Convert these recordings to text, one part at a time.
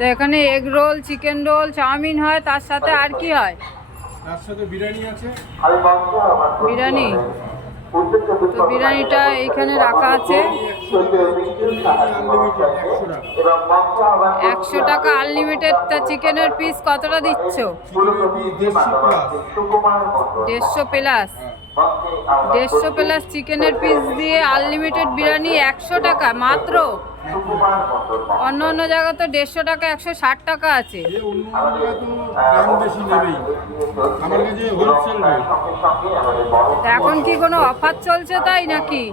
তো এখানে egg roll, chicken roll, chow mein হয়, তার সাথে আর কি হয়? তার সাথে বিরিয়ানি আছে। বিরিয়ানি। তো বিরিয়ানিটা এইখানে রাখা আছে। 100 টাকা আনলিমিটেড। তা চিকেনের পিস কতটা দিচ্ছ? 150 প্লাস। 150 প্লাস চিকেনের পিস দিয়ে আনলিমিটেড বিরিয়ানি 100 টাকা মাত্র। অন্য অন্য জায়গা তো 150 টাকা, 160 টাকা আছে। এখন কি কোনো অফার চলছে তাই নাকি?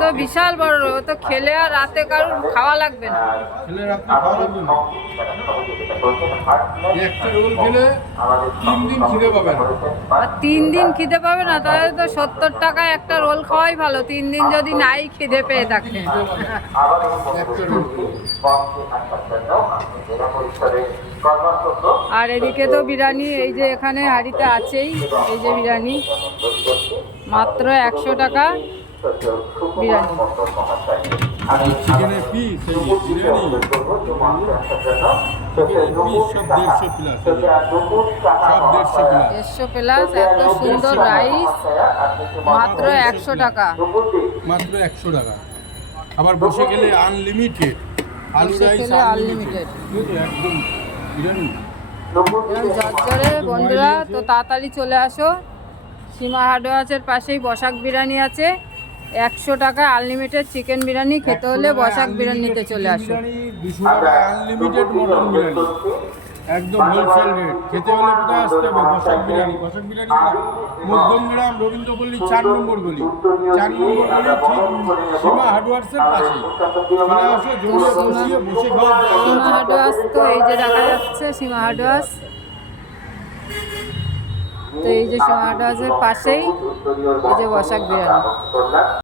তো বিশাল বড়, তো খেলে আর রাতে কারোর খাওয়া লাগবে না। আর 3 দিন খিদে পাবে না? তাহলে তো 70 টাকায় একটা রোল খাওয়াই ভালো, 3 দিন যদি নাই খিদে পেয়ে থাকে। আর এদিকে তো বিরিয়ানি এই যে এখানে হাঁড়িতে আছেই, এই যে বিরিয়ানি মাত্র 100 টাকা বিরিয়ানি। চিকেনের পিস, বিরিয়ানি, সব 150 প্লাস। এত সুন্দর রাইস মাত্র 100 টাকা। মাত্র 100 টাকা। আবার বসে গেলে আনলিমিটেড আলু রাইস, আনলিমিটেড একদম বিরিয়ানি। ঝরঝরে বন্ধুরা, তো তাড়াতাড়ি চলে আসো। সীমা হার্ডওয়্যার্সের পাশেই বসাক বিরিয়ানি আছে। 100 টাকা আনলিমিটেড চিকেন বিরিয়ানি খেতে হলে বসাক বিরিয়ানিতে চলে আসো। 200 টাকায় আনলিমিটেড মটন বিরিয়ানি, একদম হোলসেল রেট। খেতে হলে কোথায় আসতে হবে? বসাক বিরিয়ানি। বসাক বিরিয়ানি মধ্যমগ্রাম, রবীন্দ্রপল্লী 4 নম্বর গলি। 4 নম্বর গলি ঠিক সীমা হার্ডওয়্যার্সের পাশেই। চলে আসো, জমিয়ে বসিয়ে বসে খাওয়া। সীমা হার্ডওয়্যার্স তো এই যে দেখা যাচ্ছে সীমা হার্ডওয়্যার্স। তো এই যে সীমা হার্ডওয়্যার্সের পাশেই এই যে বসাক বিরিয়ানি।